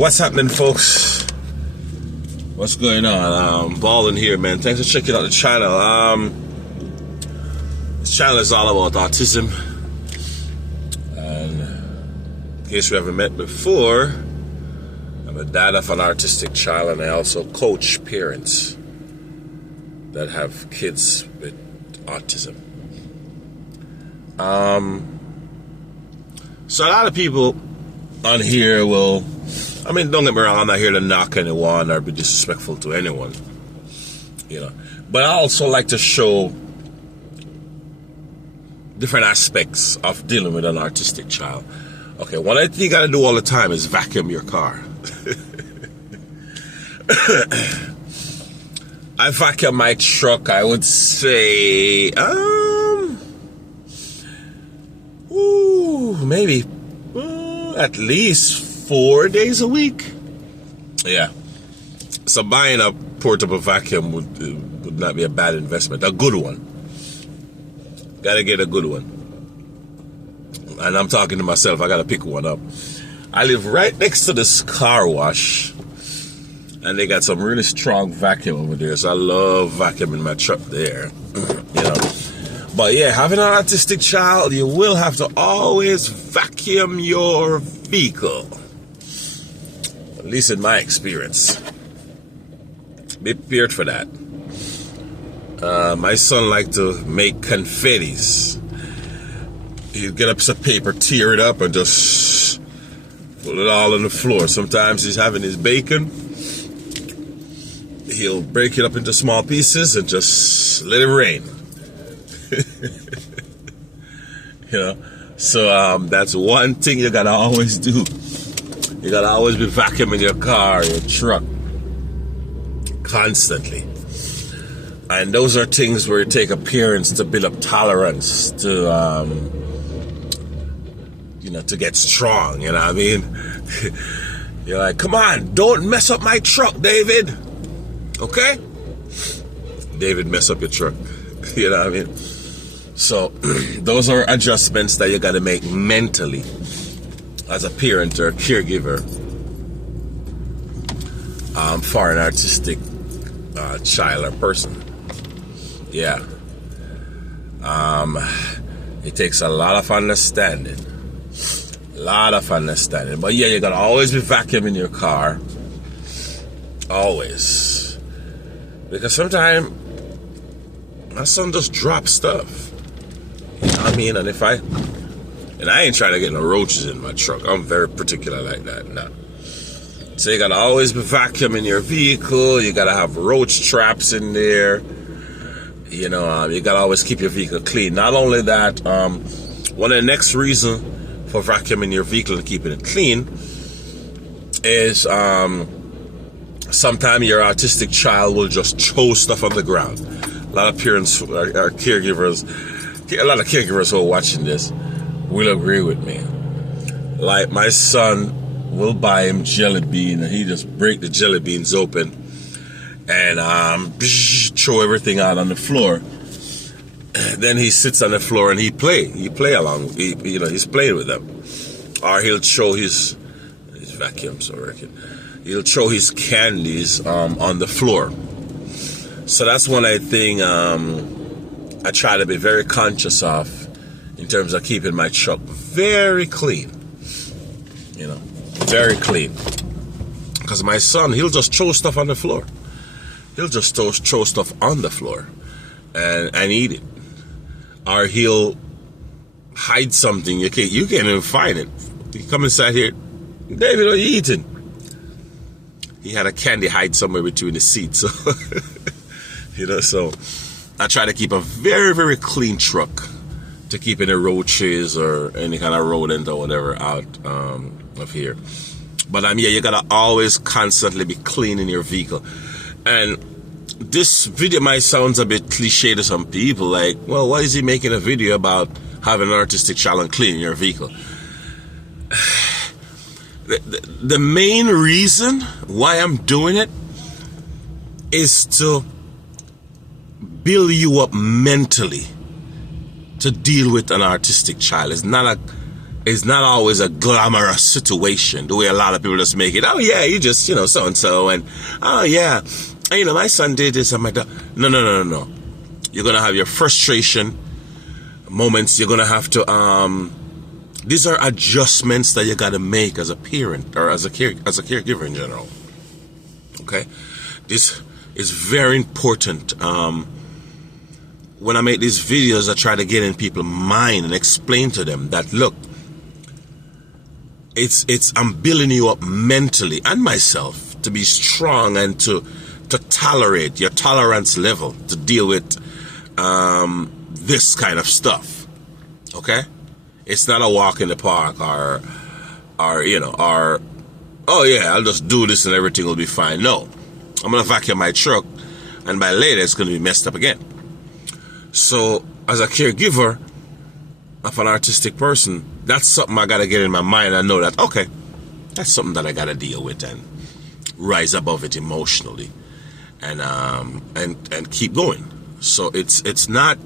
What's happening, folks? What's going on? Ballin here, man. Thanks for checking out the channel. This channel is all about autism. And in case we haven't met before, I'm a dad of an artistic child, and I also coach parents that have kids with autism. So a lot of people on here will, I mean, don't get me wrong, I'm not here to knock anyone or be disrespectful to anyone, you know. But I also like to show different aspects of dealing with an artistic child. Okay, one thing you gotta do all the time is vacuum your car. I vacuum my truck, I would say, maybe at least 4 days a week. Yeah. So buying a portable vacuum would not be a bad investment. A good one. Gotta get a good one. And I'm talking to myself, I gotta pick one up. I live right next to this car wash, and they got some really strong vacuum over there, so I love vacuuming my truck there. You know. But yeah, having an autistic child, you will have to always vacuum your vehicle. At least in my experience. Be prepared for that. My son liked to make confettis. He'd get a piece of paper, tear it up, and just put it all on the floor. Sometimes he's having his bacon. He'll break it up into small pieces and just let it rain. You know, so that's one thing you gotta always do. You gotta always be vacuuming your car, your truck, constantly. And those are things where it take appearance to build up tolerance, to you know, to get strong. You know what I mean? You're like, come on, don't mess up my truck, David. Okay? David, mess up your truck. You know what I mean? So those are adjustments that you got to make mentally as a parent or a caregiver for an artistic child or person. Yeah. It takes a lot of understanding. But yeah, you got to always be vacuuming your car. Always. Because sometimes my son just drops stuff. You know what I mean? And I ain't trying to get no roaches in my truck. I'm very particular like that. Nah. So you gotta always be vacuuming your vehicle. You gotta have roach traps in there. You know, you gotta always keep your vehicle clean. Not only that, one of the next reasons for vacuuming your vehicle and keeping it clean is sometimes your autistic child will just throw stuff on the ground. A lot of parents are caregivers. A lot of caregivers who are watching this will agree with me. Like, my son will buy him jelly bean, and he just break the jelly beans open and throw everything out on the floor. Then he sits on the floor and he play along. He's playing with them. Or he'll throw his vacuums, I reckon. He'll throw his candies on the floor. So that's one thing I try to be very conscious of in terms of keeping my truck very clean. You know, very clean. Because my son, he'll just throw stuff on the floor. He'll just throw stuff on the floor and eat it. Or he'll hide something. You can't even find it. He come inside here, David, what are you eating? He had a candy hide somewhere between the seats. So, you know, so I try to keep a very, very clean truck to keep any roaches or any kind of rodent or whatever out of here. But yeah, you gotta always constantly be cleaning your vehicle. And this video might sound a bit cliche to some people, like, well, why is he making a video about having an artistic child and cleaning your vehicle? The main reason why I'm doing it is to build you up mentally to deal with an artistic child. It's is not always a glamorous situation, the way a lot of people just make it. Oh yeah, you just, so and so, and oh yeah, and, my son did this and my daughter. No. You're gonna have your frustration moments. You're gonna have to. These are adjustments that you gotta make as a parent or as a caregiver in general. Okay, this is very important. When I make these videos, I try to get in people's mind and explain to them that, look, I'm building you up mentally and myself to be strong and to tolerate your tolerance level to deal with this kind of stuff. Okay, it's not a walk in the park or oh yeah, I'll just do this and everything will be fine. No, I'm gonna vacuum my truck, and by later it's gonna be messed up again. So as a caregiver of an artistic person, that's something I gotta get in my mind. I know that, okay, that's something that I gotta deal with and rise above it emotionally and keep going. So it's not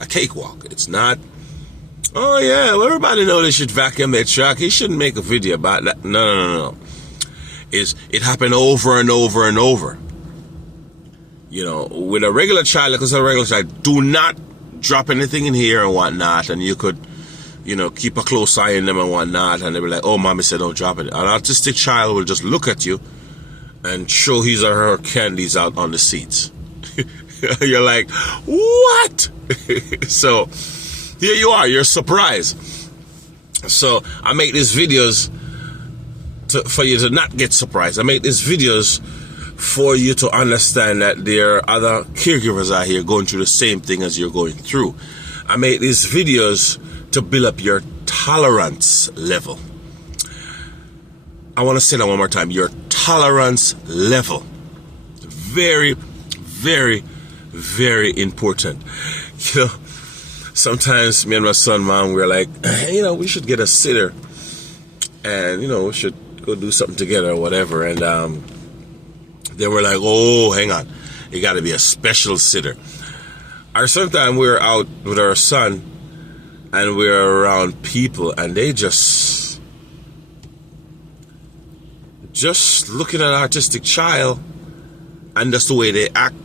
a cakewalk. It's not, oh yeah, well, everybody knows they should vacuum their truck. He shouldn't make a video about that. No. It happened over and over and over. With a regular child, like I said, a regular child, do not drop anything in here and whatnot, and you could, keep a close eye on them and whatnot, and they'll be like, oh, mommy said don't drop it. An autistic child will just look at you and throw his or her candies out on the seats. You're like, what? So here you are, you're surprised. So I make these videos for you to not get surprised. I make these videos for you to understand that there are other caregivers out here going through the same thing as you're going through. I make these videos to build up your tolerance level. I want to say that one more time. Your tolerance level. Very, very, very important. Sometimes me and my son, mom, we're like, we should get a sitter. And, we should go do something together or whatever. And, they were like, oh, hang on. You got to be a special sitter. Or sometimes we're out with our son and we're around people and they just looking at an artistic child and just the way they act.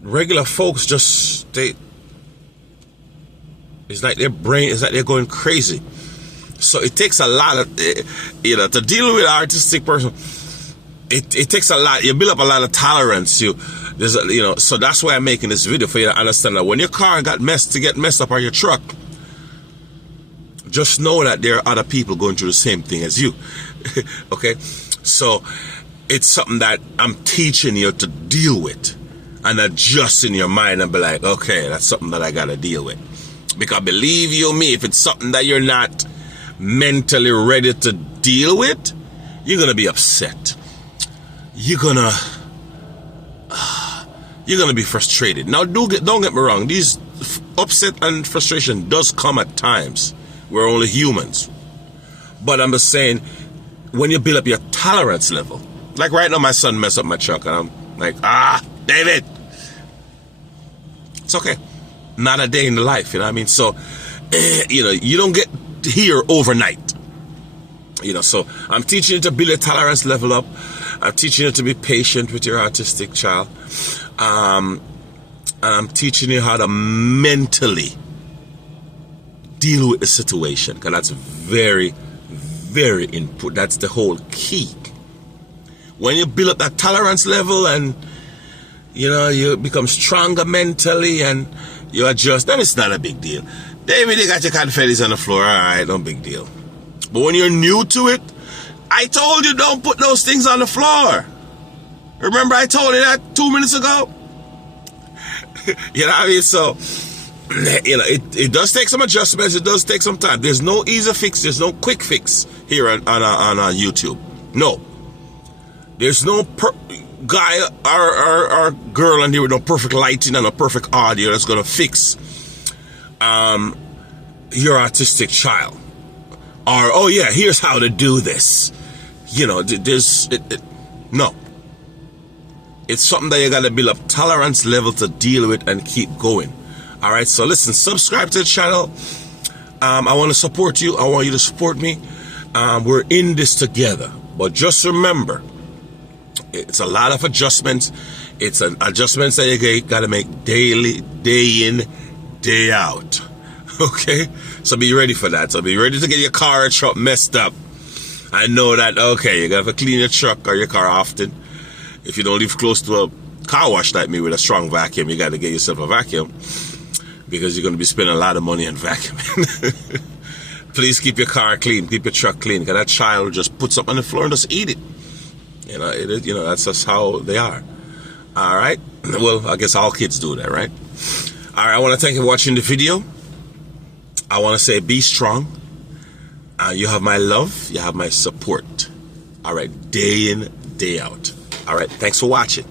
Regular folks it's like their brain, it's like they're going crazy. So it takes a lot of, to deal with an artistic person. It takes a lot. You build up a lot of tolerance. So that's why I'm making this video, for you to understand that when your car get messed up, or your truck, just know that there are other people going through the same thing as you. Okay, so it's something that I'm teaching you to deal with and adjust in your mind and be like, okay, that's something that I gotta deal with. Because believe you me, if it's something that you're not mentally ready to deal with, you're gonna be upset. You're gonna be frustrated. Now, don't get me wrong. These upset and frustration does come at times. We're only humans. But I'm just saying, when you build up your tolerance level, like right now, my son messed up my truck, and I'm like, David, it's okay. Not a day in the life, you know what I mean? So, you don't get here overnight. So I'm teaching you to build a tolerance level up. I'm teaching you to be patient with your autistic child. And I'm teaching you how to mentally deal with the situation, because that's very, very important. That's the whole key. When you build up that tolerance level and, you become stronger mentally and you adjust, then it's not a big deal. David, you got your confettis on the floor. All right, no big deal. But when you're new to it, I told you don't put those things on the floor. Remember I told you that 2 minutes ago? You know what I mean? So, it does take some adjustments. It does take some time. There's no easy fix. There's no quick fix here on YouTube. No. There's no guy or girl in here with no perfect lighting and a perfect audio that's going to fix your autistic child. Or, oh yeah, here's how to do this. No. It's something that you got to build up tolerance level to deal with and keep going. All right, so listen, subscribe to the channel. I want to support you. I want you to support me. We're in this together. But just remember, it's a lot of adjustments. It's an adjustments that you got to make daily, day in, day out. Okay? So be ready for that. So be ready to get your car or truck messed up. I know that, okay, you got to clean your truck or your car often. If you don't live close to a car wash like me with a strong vacuum, you got to get yourself a vacuum, because you're going to be spending a lot of money on vacuuming. Please keep your car clean, keep your truck clean, because that child just puts up on the floor and just eat it. That's just how they are. All right. Well, I guess all kids do that, right? All right. I want to thank you for watching the video. I want to say be strong. You have my love. You have my support. All right. Day in, day out. All right. Thanks for watching.